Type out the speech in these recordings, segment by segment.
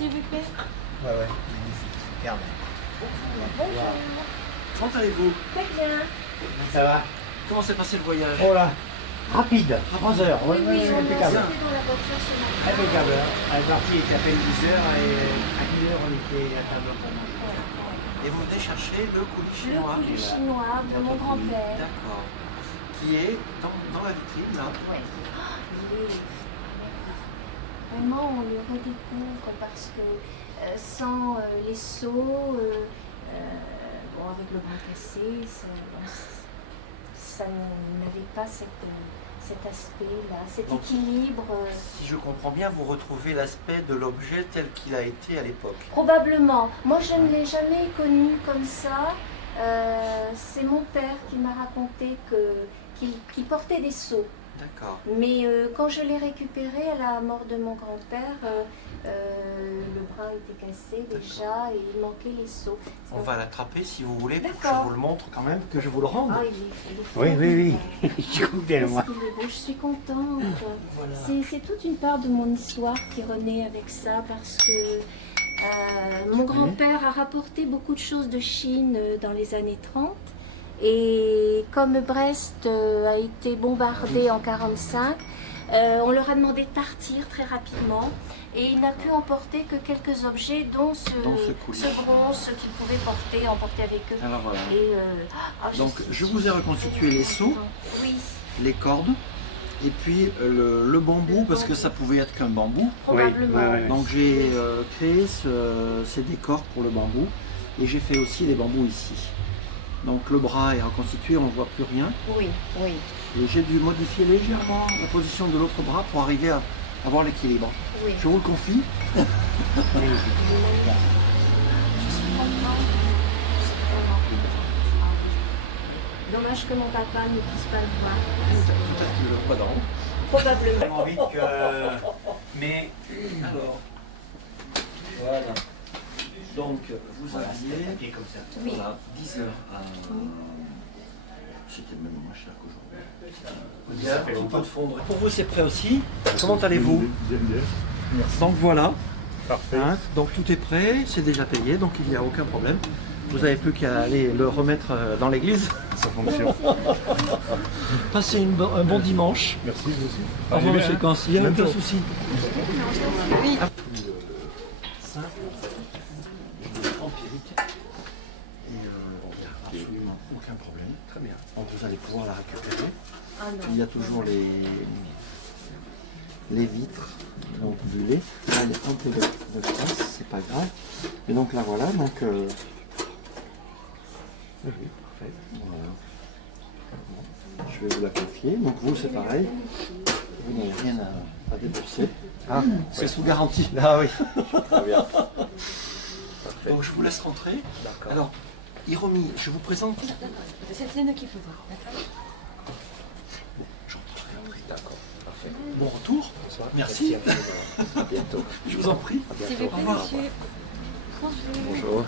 s'il vous plaît. Ouais, magnifique, super bien. Bonjour. Comment allez-vous? Très bien. Ça va? Comment s'est passé le voyage? Oh là, rapide, 3 heures, Oui, ouais, on a impeccable. sauté dans la voiture ce matin. Impeccable, on est parti, il était à peine 10 heures et à 10 heures on était à table pour manger. Et vous venez chercher le coulis Le chinois. coulis chinois de mon grand-père. D'accord. Qui est dans la vitrine là. Ouais. Ah, il est vraiment, on le redécouvre parce que sans les seaux, bon, avec le bras cassé, ça n'avait pas cet aspect-là, cet Donc, équilibre. Si je comprends bien, vous retrouvez l'aspect de l'objet tel qu'il a été à l'époque. Probablement. Moi, je ne l'ai jamais connu comme ça. C'est mon père qui m'a raconté qu'il portait des seaux. D'accord. Mais quand je l'ai récupéré à la mort de mon grand-père, le bras était cassé déjà et il manquait les seaux. On va l'attraper si vous voulez pour que je D'accord. vous le montre quand même, que je vous le rende. Ah, il est Oui, oui, formidable. oui, je coupe bien moi. Qu'est-ce qu'il est beau, je suis contente. Voilà. C'est toute une part de mon histoire qui renaît avec ça parce que mon grand-père a rapporté beaucoup de choses de Chine dans les années 30. Et comme Brest a été bombardé en 1945, on leur a demandé de partir très rapidement. Et il n'a pu emporter que quelques objets, dont ce coulis. bronze qu'ils pouvaient emporter avec eux. Alors voilà. Et, Donc suis je vous ai reconstitué les seaux, Oui, les cordes, et puis le bambou, parce que ça pouvait être qu'un bambou. probablement. ouais, ouais. Donc j'ai créé ces décors pour le bambou, et j'ai fait aussi les bambous ici. Donc le bras est reconstitué, on ne voit plus rien. Oui, oui. Et j'ai dû modifier légèrement la position de l'autre bras pour arriver à avoir l'équilibre. Oui. Je vous le confie. Je suis contente. Dommage que mon papa ne puisse pas le voir. Peut-être qu'il ne le voit pas dans. Probablement. Envie que... Mais... Alors, voilà. Donc, vous Voilà, aviez c'est comme ça. Oui. voilà, 10 heures à... C'était même moins cher qu'aujourd'hui. Il y a un petit peu de fondre. Pour vous, c'est prêt aussi. Comment allez-vous? Donc voilà. Parfait. Hein, donc tout est prêt, c'est déjà payé, donc il n'y a aucun problème. Vous n'avez plus qu'à aller le remettre dans l'église. Ça fonctionne. Passez un bon dimanche. Merci, vous aussi. Au revoir, monsieur Cans. Il n'y a aucun Bientôt. souci. Oui. Simple, empirique. Et il n'y a absolument aucun problème. Très bien. Donc vous allez pouvoir la récupérer. Ah non. Il y a toujours les vitres ondulées. Là, il y a un peu de place, c'est pas grave. Et donc là, voilà. Donc, oui, parfait. Voilà. Bon. Je vais vous la confier. Donc vous, c'est pareil. Vous n'avez rien à débourser. Ah, c'est sous garantie. Ah oui. Très bien. Donc je vous laisse rentrer. Alors, Hiromi, je vous présente. C'est nous qu'il faut voir. D'accord, parfait. Bon retour. Merci. À bientôt. Je vous en prie. S'il vous plaît, monsieur. Bonjour.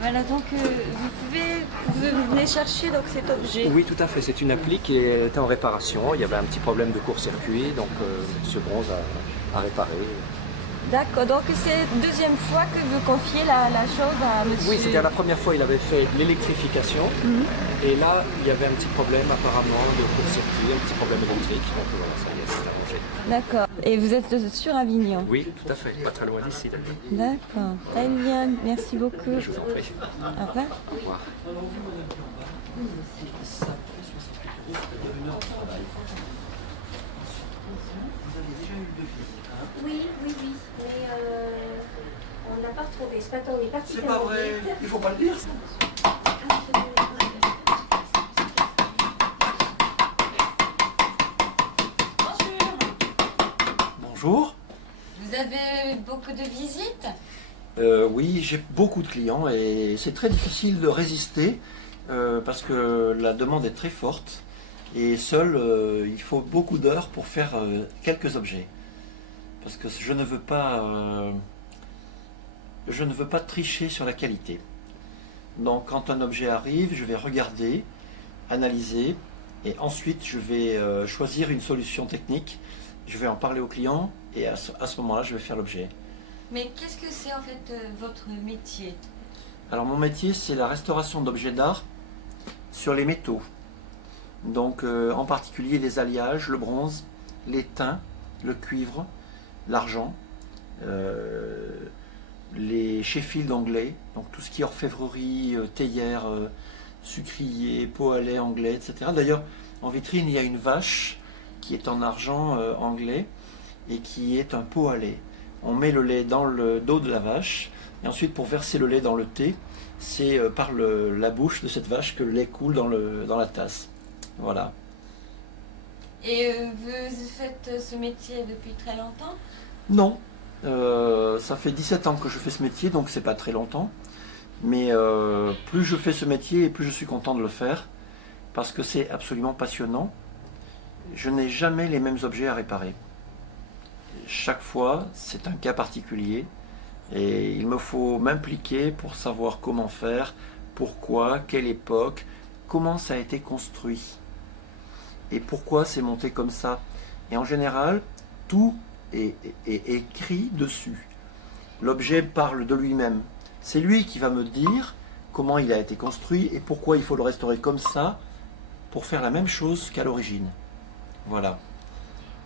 Voilà, donc vous venez chercher donc cet objet. Oui, tout à fait. C'est une appli qui était en réparation. Il y avait un petit problème de court-circuit, donc ce bronze a réparé. D'accord, donc c'est la deuxième fois que vous confiez la chose à monsieur. Oui, c'est-à-dire la première fois, il avait fait l'électrification. Et là, il y avait un petit problème apparemment de court-circuit, un petit problème électrique. Donc voilà, ça y est, c'est arrangé. D'accord. Et vous êtes sur Avignon. Oui, tout à fait. Pas très loin d'ici. D'accord. Très bien, merci beaucoup. Je vous en prie. Au revoir. Au revoir. Oui, oui, oui. Mais on n'a pas retrouvé. Ce matin, on est parti. C'est pas vrai. Il faut pas le dire. Bonjour. Vous avez beaucoup de visites? Oui, j'ai beaucoup de clients et c'est très difficile de résister parce que la demande est très forte et seul il faut beaucoup d'heures pour faire quelques objets. Parce que je ne veux pas tricher sur la qualité. Donc quand un objet arrive, je vais regarder, analyser et ensuite je vais choisir une solution technique. Je vais en parler au client et à ce moment-là, je vais faire l'objet. Mais qu'est-ce que c'est en fait votre métier? Alors mon métier, c'est la restauration d'objets d'art sur les métaux. Donc en particulier les alliages, le bronze, l'étain, le cuivre, l'argent, les Sheffield anglais, donc tout ce qui est orfèvrerie, théière, sucrier, pot à lait anglais, etc. D'ailleurs, en vitrine, il y a une vache qui est en argent anglais et qui est un pot à lait. On met le lait dans le dos de la vache et ensuite pour verser le lait dans le thé, c'est par la bouche de cette vache que le lait coule dans la tasse. Voilà. Et vous faites ce métier depuis très longtemps? Non, ça fait 17 ans que je fais ce métier, donc c'est pas très longtemps. Mais plus je fais ce métier et plus je suis content de le faire, parce que c'est absolument passionnant. Je n'ai jamais les mêmes objets à réparer. Chaque fois, c'est un cas particulier, et il me faut m'impliquer pour savoir comment faire, pourquoi, quelle époque, comment ça a été construit, et pourquoi c'est monté comme ça. Et en général, tout est écrit dessus. L'objet parle de lui-même. C'est lui qui va me dire comment il a été construit et pourquoi il faut le restaurer comme ça pour faire la même chose qu'à l'origine. Voilà.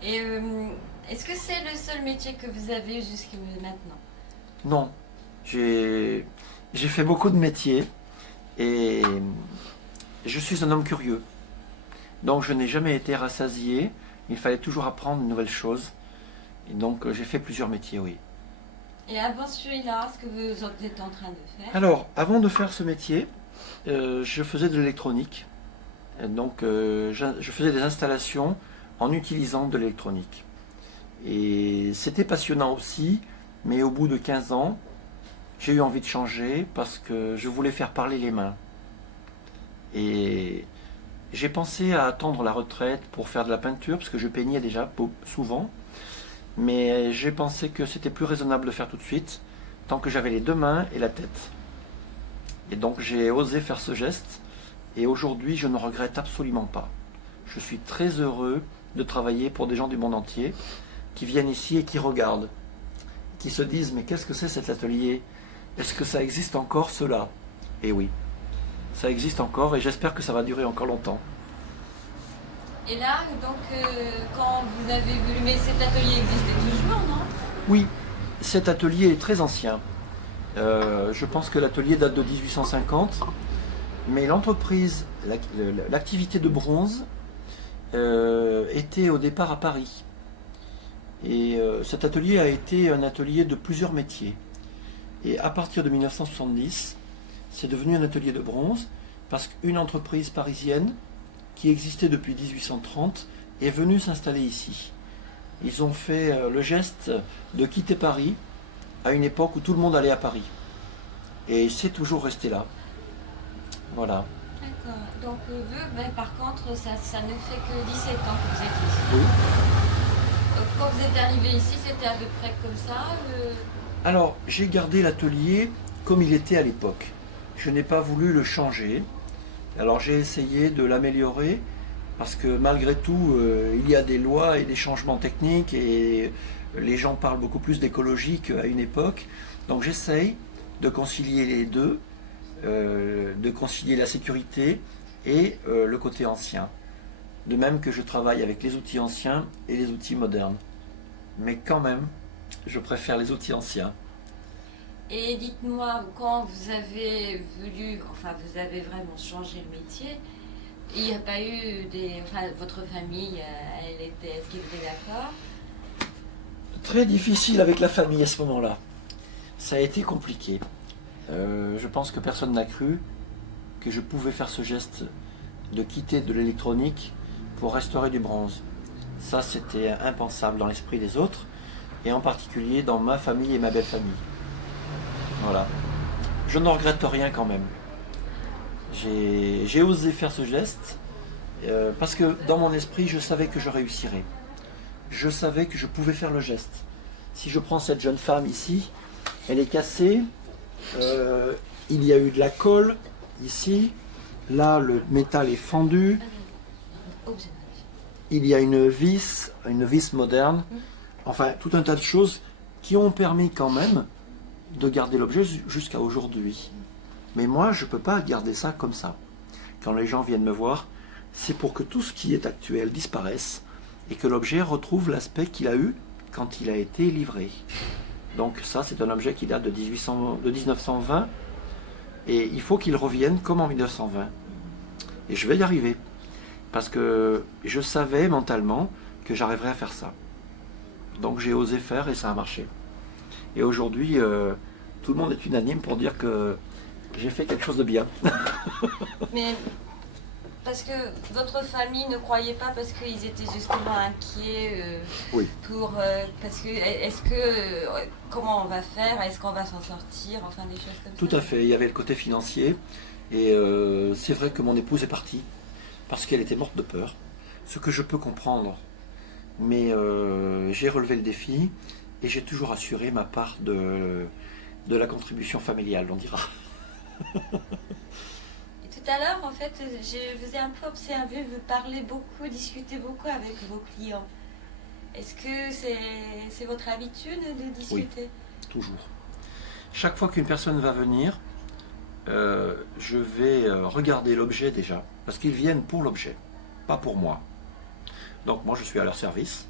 Et est-ce que c'est le seul métier que vous avez jusqu'à maintenant? Non, j'ai fait beaucoup de métiers et je suis un homme curieux. Donc je n'ai jamais été rassasié, il fallait toujours apprendre de nouvelles choses. Et donc j'ai fait plusieurs métiers, oui. Et avant celui-là, ce que vous êtes en train de faire? Alors, avant de faire ce métier, je faisais de l'électronique. Donc je faisais des installations en utilisant de l'électronique. Et c'était passionnant aussi, mais au bout de 15 ans, j'ai eu envie de changer parce que je voulais faire parler les mains. Et j'ai pensé à attendre la retraite pour faire de la peinture, parce que je peignais déjà souvent. Mais j'ai pensé que c'était plus raisonnable de faire tout de suite, tant que j'avais les deux mains et la tête. Et donc j'ai osé faire ce geste, et aujourd'hui je ne regrette absolument pas. Je suis très heureux de travailler pour des gens du monde entier, qui viennent ici et qui regardent, qui se disent « mais qu'est-ce que c'est cet atelier? Est-ce que ça existe encore cela ?» Et oui, ça existe encore et j'espère que ça va durer encore longtemps. Et là, donc, quand vous avez voulu, mais cet atelier existait toujours, non? Oui, cet atelier est très ancien. Je pense que l'atelier date de 1850, mais l'entreprise, l'activité de bronze, était au départ à Paris. Et cet atelier a été un atelier de plusieurs métiers. Et à partir de 1970, c'est devenu un atelier de bronze, parce qu'une entreprise parisienne, qui existait depuis 1830, est venue s'installer ici. Ils ont fait le geste de quitter Paris à une époque où tout le monde allait à Paris. Et c'est toujours resté là. Voilà. D'accord. Donc vous, ben, par contre, ça ne fait que 17 ans que vous êtes ici. Oui. Quand vous êtes arrivé ici, c'était à peu près comme ça Alors, j'ai gardé l'atelier comme il était à l'époque. Je n'ai pas voulu le changer. Alors j'ai essayé de l'améliorer parce que malgré tout, il y a des lois et des changements techniques et les gens parlent beaucoup plus d'écologie qu'à une époque. Donc j'essaye de concilier les deux, de concilier la sécurité et le côté ancien. De même que je travaille avec les outils anciens et les outils modernes. Mais quand même, je préfère les outils anciens. Et dites-moi, quand vous avez voulu, enfin vous avez vraiment changé le métier, il n'y a pas eu des... Enfin, votre famille, est-ce qu'ils étaient d'accord? Très difficile avec la famille à ce moment-là. Ça a été compliqué. Je pense que personne n'a cru que je pouvais faire ce geste de quitter de l'électronique pour restaurer du bronze. Ça, c'était impensable dans l'esprit des autres, et en particulier dans ma famille et ma belle famille. Voilà. Je ne regrette rien quand même. J'ai osé faire ce geste parce que dans mon esprit, je savais que je réussirais. Je savais que je pouvais faire le geste. Si je prends cette jeune femme ici, elle est cassée, il y a eu de la colle ici, là le métal est fendu, il y a une vis moderne, enfin tout un tas de choses qui ont permis quand même de garder l'objet jusqu'à aujourd'hui. Mais moi, je ne peux pas garder ça comme ça. Quand les gens viennent me voir, c'est pour que tout ce qui est actuel disparaisse et que l'objet retrouve l'aspect qu'il a eu quand il a été livré. Donc ça, c'est un objet qui date de 1920 et il faut qu'il revienne comme en 1920. Et je vais y arriver parce que je savais mentalement que j'arriverais à faire ça. Donc j'ai osé faire et ça a marché. Et aujourd'hui, tout le monde est unanime pour dire que j'ai fait quelque chose de bien. Mais parce que votre famille ne croyait pas parce qu'ils étaient justement inquiets Oui. parce que est-ce que comment on va faire, est-ce qu'on va s'en sortir, enfin des choses comme ça. Tout à fait, il y avait le côté financier et c'est vrai que mon épouse est partie parce qu'elle était morte de peur, ce que je peux comprendre. Mais j'ai relevé le défi et j'ai toujours assuré ma part de la contribution familiale, on dira. Et tout à l'heure, en fait, je vous ai un peu observé, vous parlez beaucoup, discutez beaucoup avec vos clients. Est-ce que c'est votre habitude de discuter? Toujours. Chaque fois qu'une personne va venir, je vais regarder l'objet déjà, parce qu'ils viennent pour l'objet, pas pour moi. Donc moi je suis à leur service,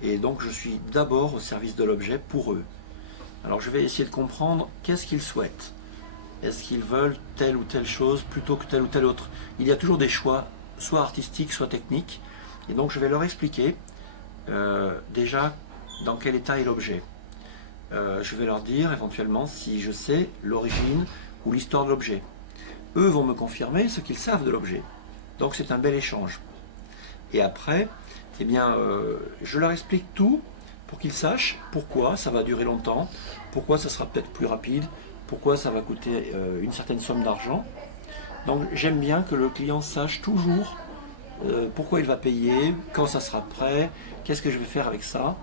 et donc je suis d'abord au service de l'objet pour eux. Alors je vais essayer de comprendre qu'est-ce qu'ils souhaitent. Est-ce qu'ils veulent telle ou telle chose plutôt que telle ou telle autre? Il y a toujours des choix, soit artistiques, soit techniques, et donc je vais leur expliquer déjà dans quel état est l'objet. Je vais leur dire éventuellement si je sais l'origine ou l'histoire de l'objet. Eux vont me confirmer ce qu'ils savent de l'objet. Donc c'est un bel échange. Et après, eh bien, je leur explique tout pour qu'ils sachent pourquoi ça va durer longtemps, pourquoi ça sera peut-être plus rapide, pourquoi ça va coûter une certaine somme d'argent. Donc j'aime bien que le client sache toujours pourquoi il va payer, quand ça sera prêt, qu'est-ce que je vais faire avec ça.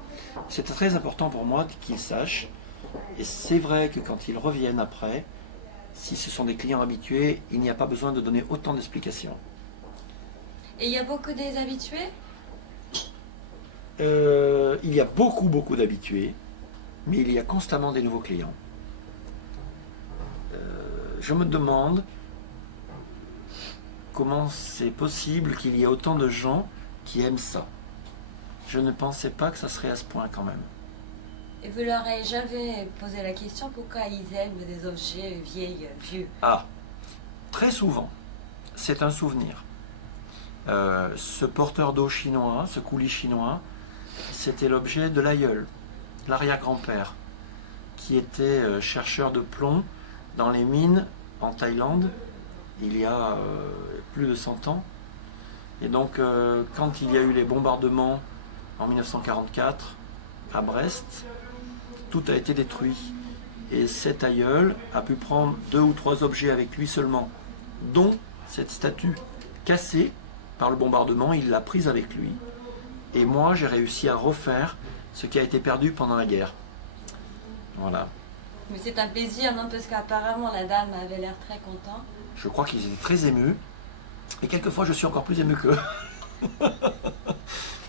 C'est très important pour moi qu'ils sachent. Et c'est vrai que quand ils reviennent après, si ce sont des clients habitués, il n'y a pas besoin de donner autant d'explications. Et il y a beaucoup des habitués? Il y a beaucoup d'habitués, mais il y a constamment des nouveaux clients. Je me demande comment c'est possible qu'il y ait autant de gens qui aiment ça. Je ne pensais pas que ça serait à ce point quand même. Et vous leur avez jamais posé la question pourquoi ils aiment des objets vieux? Ah, très souvent, c'est un souvenir. Ce porteur d'eau chinois, ce coulis chinois, c'était l'objet de l'aïeul, l'arrière-grand-père, qui était chercheur de plomb dans les mines en Thaïlande il y a plus de 100 ans. Et donc quand il y a eu les bombardements en 1944 à Brest, tout a été détruit. Et cet aïeul a pu prendre 2 ou 3 objets avec lui seulement, dont cette statue cassée par le bombardement, il l'a prise avec lui. Et moi, j'ai réussi à refaire ce qui a été perdu pendant la guerre. Voilà. Mais c'est un plaisir, non? Parce qu'apparemment, la dame avait l'air très contente. Je crois qu'ils étaient très émus. Et quelquefois, je suis encore plus ému qu'eux.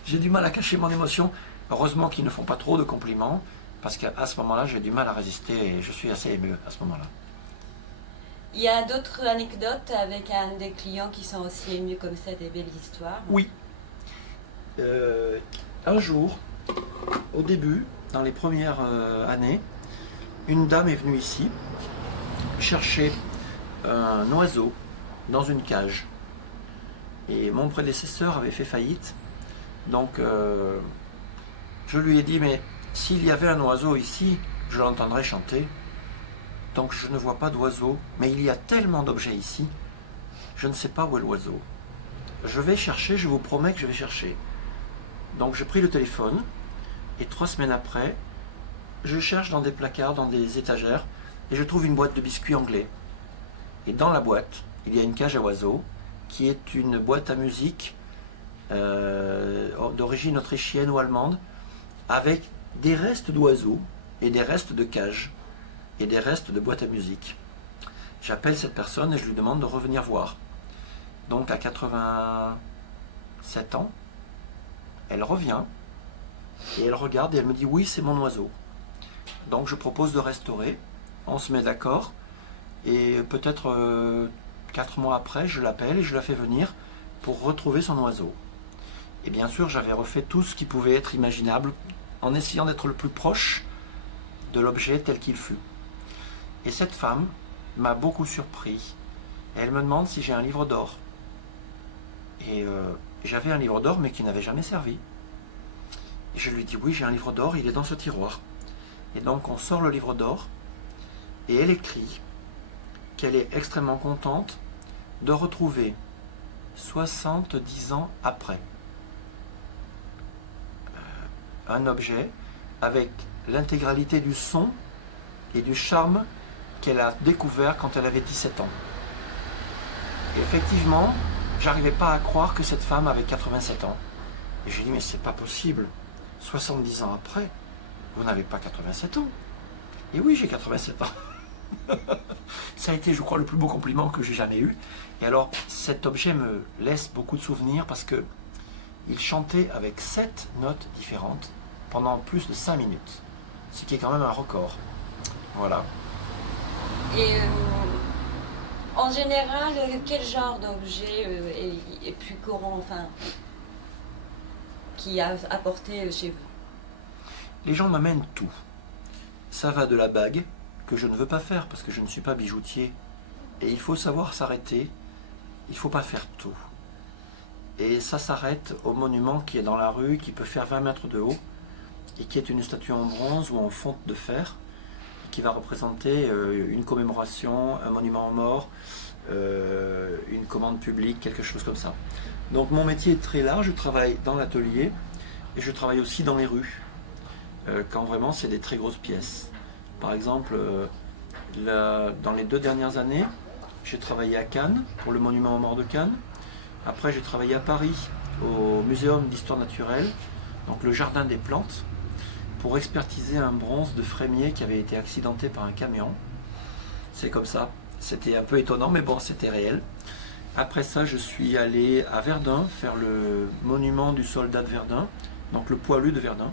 J'ai du mal à cacher mon émotion. Heureusement qu'ils ne font pas trop de compliments, parce qu'à ce moment-là, j'ai du mal à résister et je suis assez ému à ce moment-là. Il y a d'autres anecdotes avec un des clients qui sont aussi émus comme ça, des belles histoires? Oui. Un jour, au début, dans les premières années, une dame est venue ici chercher un oiseau dans une cage. Et mon prédécesseur avait fait faillite. Donc, je lui ai dit, mais s'il y avait un oiseau ici, je l'entendrais chanter. Donc, je ne vois pas d'oiseau. Mais il y a tellement d'objets ici, je ne sais pas où est l'oiseau. Je vais chercher, je vous promets que je vais chercher. Donc, j'ai pris le téléphone. Et 3 semaines après, je cherche dans des placards, dans des étagères, et je trouve une boîte de biscuits anglais. Et dans la boîte, il y a une cage à oiseaux, qui est une boîte à musique d'origine autrichienne ou allemande, avec des restes d'oiseaux et des restes de cages et des restes de boîtes à musique. J'appelle cette personne et je lui demande de revenir voir. Donc à 87 ans, elle revient et elle regarde et elle me dit oui, c'est mon oiseau. Donc je propose de restaurer, on se met d'accord, et peut-être 4 mois après, je l'appelle et je la fais venir pour retrouver son oiseau. Et bien sûr, j'avais refait tout ce qui pouvait être imaginable, en essayant d'être le plus proche de l'objet tel qu'il fut. Et cette femme m'a beaucoup surpris. Elle me demande si j'ai un livre d'or. Et j'avais un livre d'or, mais qui n'avait jamais servi. Et je lui dis, oui, j'ai un livre d'or, il est dans ce tiroir. Et donc on sort le livre d'or, et elle écrit qu'elle est extrêmement contente de retrouver 70 ans après un objet avec l'intégralité du son et du charme qu'elle a découvert quand elle avait 17 ans. Et effectivement, j'arrivais pas à croire que cette femme avait 87 ans. Et j'ai dit, mais c'est pas possible. 70 ans après, vous n'avez pas 87 ans. Et oui, j'ai 87 ans. Ça a été, je crois, le plus beau compliment que j'ai jamais eu. Et alors, cet objet me laisse beaucoup de souvenirs parce que il chantait avec 7 notes différentes pendant plus de 5 minutes. Ce qui est quand même un record. Voilà. Et en général, quel genre d'objet est plus courant, enfin, qui a apporté chez vous? Les gens m'amènent tout. Ça va de la bague, que je ne veux pas faire parce que je ne suis pas bijoutier. Et il faut savoir s'arrêter. Il ne faut pas faire tout. Et ça s'arrête au monument qui est dans la rue, qui peut faire 20 mètres de haut, et qui est une statue en bronze ou en fonte de fer, qui va représenter une commémoration, un monument aux morts, une commande publique, quelque chose comme ça. Donc mon métier est très large, je travaille dans l'atelier, et je travaille aussi dans les rues, quand vraiment c'est des très grosses pièces. Par exemple, dans les 2 dernières années, j'ai travaillé à Cannes, pour le monument aux morts de Cannes. Après, j'ai travaillé à Paris, au Muséum d'Histoire Naturelle, donc le Jardin des Plantes, pour expertiser un bronze de Frémier qui avait été accidenté par un camion. C'est comme ça. C'était un peu étonnant, mais bon, c'était réel. Après ça, je suis allé à Verdun, faire le monument du soldat de Verdun, donc le poilu de Verdun.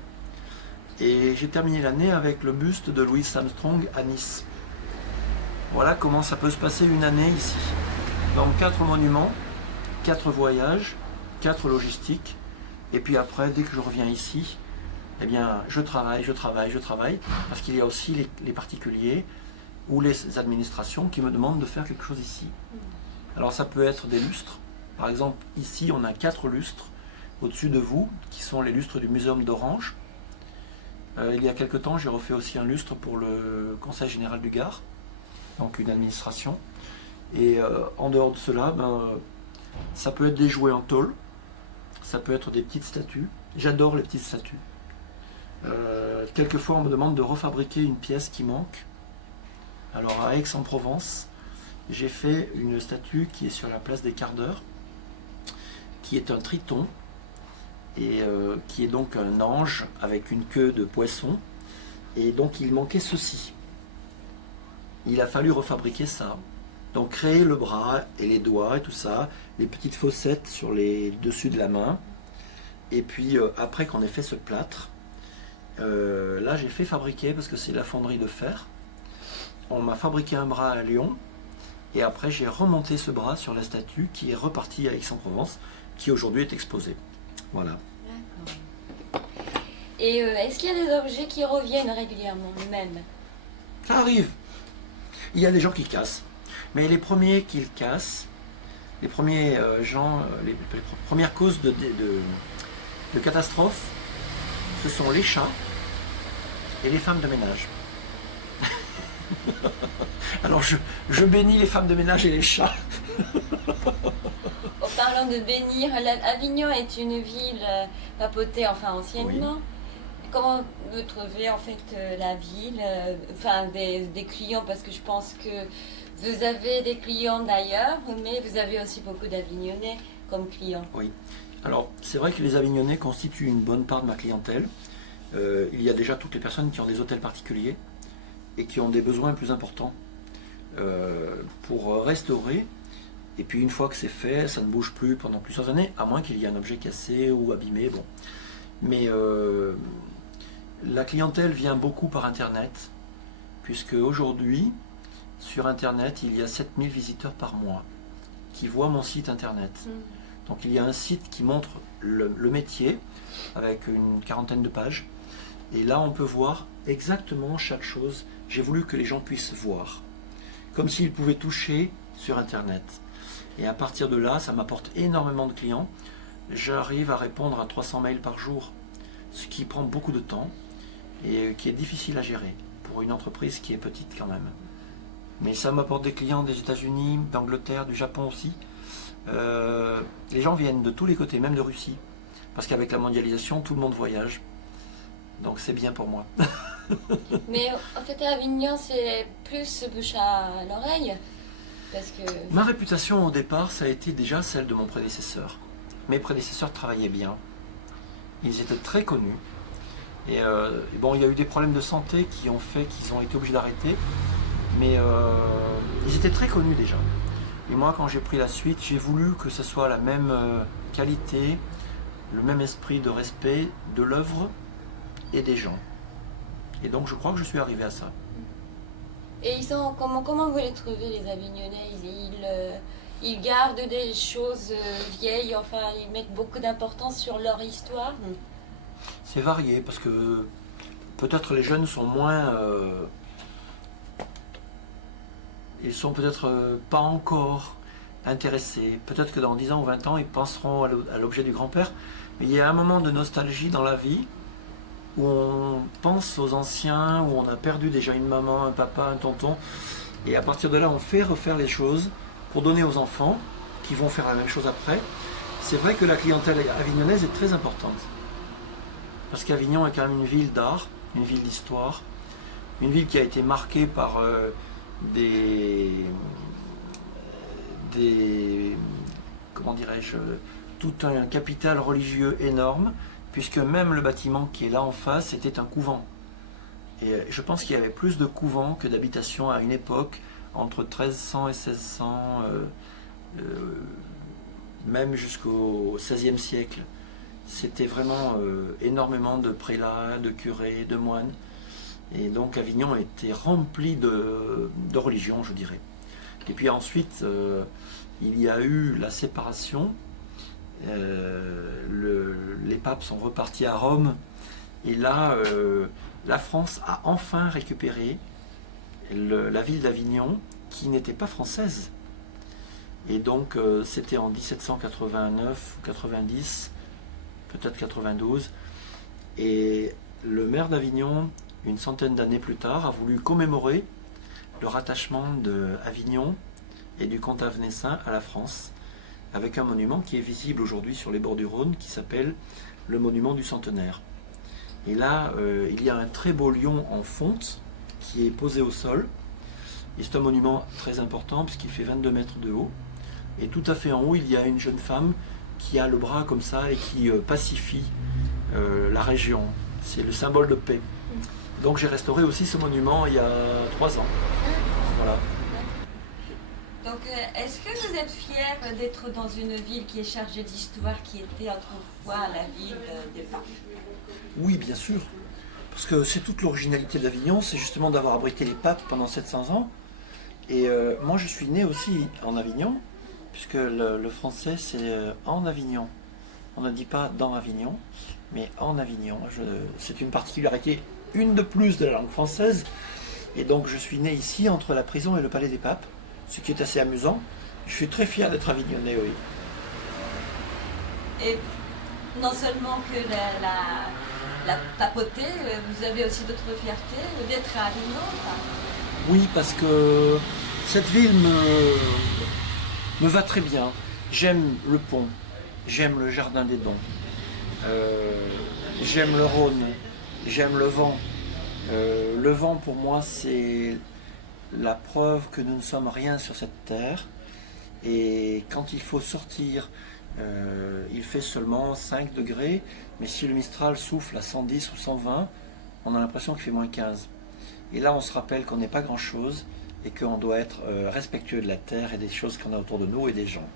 Et j'ai terminé l'année avec le buste de Louis Armstrong à Nice. Voilà comment ça peut se passer une année ici. Donc 4 monuments, 4 voyages, 4 logistiques. Et puis après, dès que je reviens ici, eh bien, je travaille, parce qu'il y a aussi les particuliers ou les administrations qui me demandent de faire quelque chose ici. Alors ça peut être des lustres. Par exemple, ici, on a 4 lustres au-dessus de vous, qui sont les lustres du Muséum d'Orange. Il y a quelque temps, j'ai refait aussi un lustre pour le Conseil général du Gard, donc une administration. Et en dehors de cela, ça peut être des jouets en tôle, ça peut être des petites statues. J'adore les petites statues. Quelquefois, on me demande de refabriquer une pièce qui manque. Alors à Aix-en-Provence, j'ai fait une statue qui est sur la place des Quarts d'Heure, qui est un triton, et qui est donc un ange avec une queue de poisson. Et donc il manquait ceci. Il a fallu refabriquer ça. Donc créer le bras et les doigts et tout ça, les petites fossettes sur les dessus de la main. Et puis après qu'on ait fait ce plâtre, là j'ai fait fabriquer, parce que c'est la fonderie de fer, on m'a fabriqué un bras à Lyon, et après j'ai remonté ce bras sur la statue qui est repartie à Aix-en-Provence, qui aujourd'hui est exposée. Voilà. D'accord. Et est-ce qu'il y a des objets qui reviennent régulièrement, même? Ça arrive. Il y a des gens qui cassent. Mais les premiers qui le cassent, les premiers gens, les premières causes de catastrophes, ce sont les chats et les femmes de ménage. Alors je bénis les femmes de ménage et les chats. En parlant de bénir, Avignon est une ville papotée, enfin anciennement. Oui. Comment vous trouvez en fait la ville, enfin des clients, parce que je pense que vous avez des clients d'ailleurs, mais vous avez aussi beaucoup d'Avignonnais comme clients. Oui, alors c'est vrai que les Avignonnais constituent une bonne part de ma clientèle. Il y a déjà toutes les personnes qui ont des hôtels particuliers et qui ont des besoins plus importants pour restaurer. Et puis une fois que c'est fait, ça ne bouge plus pendant plusieurs années, à moins qu'il y ait un objet cassé ou abîmé. Bon. Mais La clientèle vient beaucoup par Internet, puisque aujourd'hui, sur Internet, il y a 7000 visiteurs par mois qui voient mon site Internet. Donc il y a un site qui montre le métier, avec une quarantaine de pages. Et là, on peut voir exactement chaque chose. J'ai voulu que les gens puissent voir, comme s'ils pouvaient toucher sur Internet. Et à partir de là, ça m'apporte énormément de clients. J'arrive à répondre à 300 mails par jour, ce qui prend beaucoup de temps et qui est difficile à gérer pour une entreprise qui est petite quand même. Mais ça m'apporte des clients des États-Unis, d'Angleterre, du Japon aussi. Les gens viennent de tous les côtés, même de Russie, parce qu'avec la mondialisation, tout le monde voyage. Donc c'est bien pour moi. Mais en fait, à Avignon, c'est plus bouche à l'oreille. Parce que... Ma réputation au départ, ça a été déjà celle de mon prédécesseur. Mes prédécesseurs travaillaient bien. Ils étaient très connus. Et bon, il y a eu des problèmes de santé qui ont fait qu'ils ont été obligés d'arrêter. Mais ils étaient très connus déjà. Et moi, quand j'ai pris la suite, j'ai voulu que ce soit la même qualité, le même esprit de respect de l'œuvre et des gens. Et donc, je crois que je suis arrivé à ça. Et ils sont, comment vous les trouvez, les Avignonnais? Ils gardent des choses vieilles, enfin, ils mettent beaucoup d'importance sur leur histoire. C'est varié, parce que peut-être les jeunes sont moins... ils sont peut-être pas encore intéressés. Peut-être que dans 10 ans ou 20 ans, ils penseront à l'objet du grand-père. Mais il y a un moment de nostalgie dans la vie où on pense aux anciens, où on a perdu déjà une maman, un papa, un tonton. Et à partir de là, on fait refaire les choses pour donner aux enfants qui vont faire la même chose après. C'est vrai que la clientèle avignonnaise est très importante. Parce qu'Avignon est quand même une ville d'art, une ville d'histoire, une ville qui a été marquée par comment dirais-je, tout un capital religieux énorme, puisque même le bâtiment qui est là en face était un couvent. Et je pense qu'il y avait plus de couvents que d'habitations à une époque, entre 1300 et 1600, même jusqu'au XVIe siècle. C'était vraiment énormément de prélats, de curés, de moines. Et donc Avignon était rempli de religion, je dirais. Et puis ensuite, il y a eu la séparation. Les papes sont repartis à Rome. Et là, la France a enfin récupéré la ville d'Avignon, qui n'était pas française. Et donc, c'était en 1789 ou 90, peut-être 92. Et le maire d'Avignon, une centaine d'années plus tard, a voulu commémorer le rattachement d'Avignon et du comte avenecin à la France, avec un monument qui est visible aujourd'hui sur les bords du Rhône, qui s'appelle le monument du centenaire. Et là, il y a un très beau lion en fonte qui est posé au sol. Et c'est un monument très important puisqu'il fait 22 mètres de haut. Et tout à fait en haut, il y a une jeune femme qui a le bras comme ça et qui pacifie la région. C'est le symbole de paix. Donc j'ai restauré aussi ce monument il y a 3 ans. Voilà. Donc, est-ce que vous êtes fier d'être dans une ville qui est chargée d'histoire, qui était autrefois la ville des papes? Oui, bien sûr. Parce que c'est toute l'originalité d'Avignon, c'est justement d'avoir abrité les papes pendant 700 ans. Et moi, je suis né aussi en Avignon, puisque le français, c'est en Avignon. On ne dit pas dans Avignon, mais en Avignon. C'est une particularité, une de plus de la langue française. Et donc, je suis né ici, entre la prison et le palais des papes, ce qui est assez amusant. Je suis très fier d'être avignonnais, oui. Et non seulement que la papauté, vous avez aussi d'autres fiertés d'être à Avignon? Oui, parce que cette ville me va très bien. J'aime le pont, j'aime le jardin des Dons, j'aime le Rhône, j'aime le vent. Le vent, pour moi, c'est la preuve que nous ne sommes rien sur cette terre. Et quand il faut sortir, il fait seulement 5 degrés, mais si le Mistral souffle à 110 ou 120, on a l'impression qu'il fait moins 15. Et là, on se rappelle qu'on n'est pas grand-chose et qu'on doit être respectueux de la terre et des choses qu'on a autour de nous et des gens.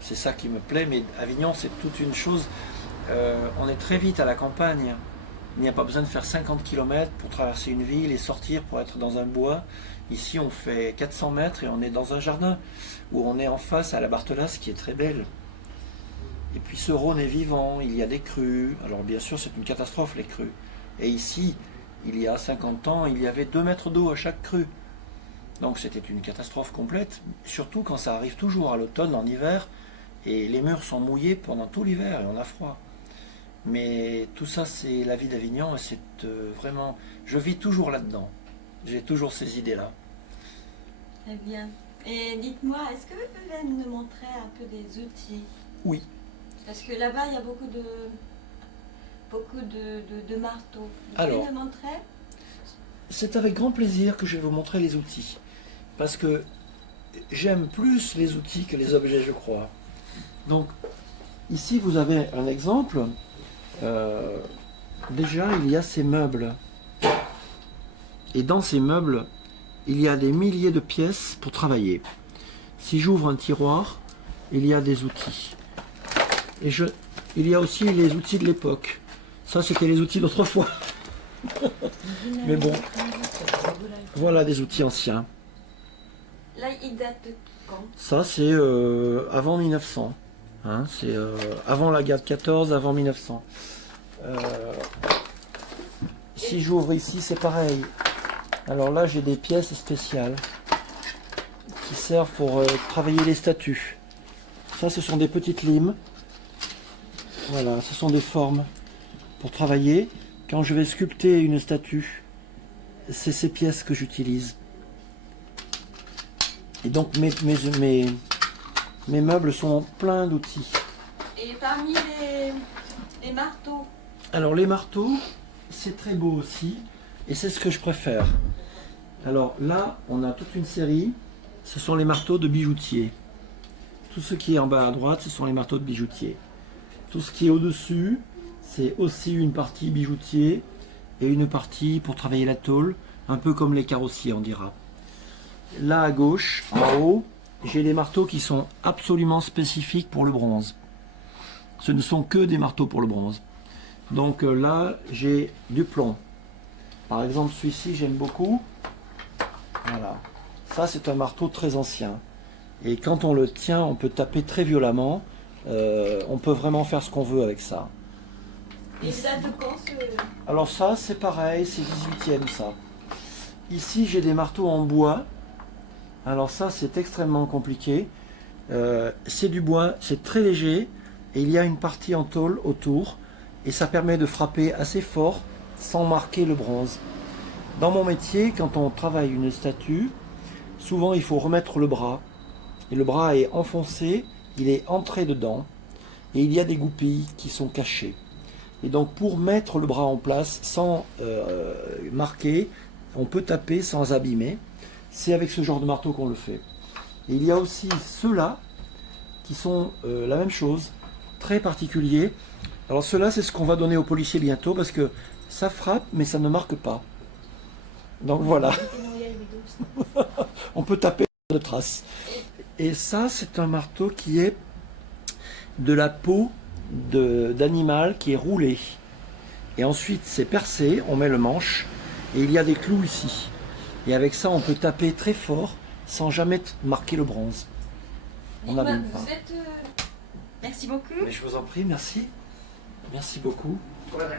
C'est ça qui me plaît, mais Avignon, c'est toute une chose. On est très vite à la campagne, Il n'y a pas besoin de faire 50 km pour traverser une ville et sortir pour être dans un bois. Ici, on fait 400 mètres et on est dans un jardin où on est en face à la Barthelasse qui est très belle. Et puis ce Rhône est vivant, il y a des crues. Alors bien sûr, c'est une catastrophe les crues. Et ici, il y a 50 ans, il y avait 2 mètres d'eau à chaque crue. Donc c'était une catastrophe complète, surtout quand ça arrive toujours à l'automne, en hiver, et les murs sont mouillés pendant tout l'hiver et on a froid. Mais tout ça, c'est la vie d'Avignon et c'est vraiment... Je vis toujours là-dedans. J'ai toujours ces idées-là. Très bien. Et dites-moi, est-ce que vous pouvez nous montrer un peu des outils? Oui. Parce que là-bas, il y a beaucoup de marteaux. Vous Alors, pouvez nous montrer? c'est avec grand plaisir que je vais vous montrer les outils. Parce que j'aime plus les outils que les objets, je crois. Donc, ici, vous avez un exemple. Déjà, il y a ces meubles. Et dans ces meubles, il y a des milliers de pièces pour travailler. Si j'ouvre un tiroir, il y a des outils. Et il y a aussi les outils de l'époque. Ça, c'était les outils d'autrefois. Mais bon, voilà des outils anciens. Là, il date de quand? Ça, c'est avant 1900. Hein, c'est avant la guerre de 14, avant 1900. Si j'ouvre ici, c'est pareil. Alors là, j'ai des pièces spéciales qui servent pour travailler les statues. Ça, ce sont des petites limes. Voilà, ce sont des formes pour travailler. Quand je vais sculpter une statue, c'est ces pièces que j'utilise. Et donc mes meubles sont pleins d'outils. Et parmi les marteaux? Alors les marteaux, c'est très beau aussi. Et c'est ce que je préfère. Alors là, on a toute une série. Ce sont les marteaux de bijoutier. Tout ce qui est en bas à droite, ce sont les marteaux de bijoutier. Tout ce qui est au-dessus, c'est aussi une partie bijoutier et une partie pour travailler la tôle, un peu comme les carrossiers, on dira. Là à gauche, en haut, j'ai des marteaux qui sont absolument spécifiques pour le bronze. Ce ne sont que des marteaux pour le bronze. Donc là, j'ai du plomb. Par exemple, celui-ci, j'aime beaucoup. Voilà. Ça, c'est un marteau très ancien. Et quand on le tient, on peut taper très violemment. On peut vraiment faire ce qu'on veut avec ça. Et ça date de quand Alors ça, c'est pareil, c'est 18e ça. Ici, j'ai des marteaux en bois. Alors ça, c'est extrêmement compliqué. C'est du bois, c'est très léger. Et il y a une partie en tôle autour. Et ça permet de frapper assez fort sans marquer le bronze. Dans mon métier, quand on travaille une statue, souvent il faut remettre le bras. Et le bras est enfoncé, il est entré dedans. Et il y a des goupilles qui sont cachées. Et donc pour mettre le bras en place sans marquer, on peut taper sans abîmer. C'est avec ce genre de marteau qu'on le fait. Et il y a aussi ceux-là qui sont la même chose, très particuliers. Alors ceux-là, c'est ce qu'on va donner aux policiers bientôt parce que ça frappe mais ça ne marque pas. Donc voilà. On peut taper de traces. Et ça, c'est un marteau qui est de la peau d'animal qui est roulé. Et ensuite, c'est percé, on met le manche, et il y a des clous ici. Et avec ça, on peut taper très fort, sans jamais marquer le bronze. On n'abîme pas. Merci beaucoup. Mais je vous en prie, merci. Merci beaucoup. Voilà.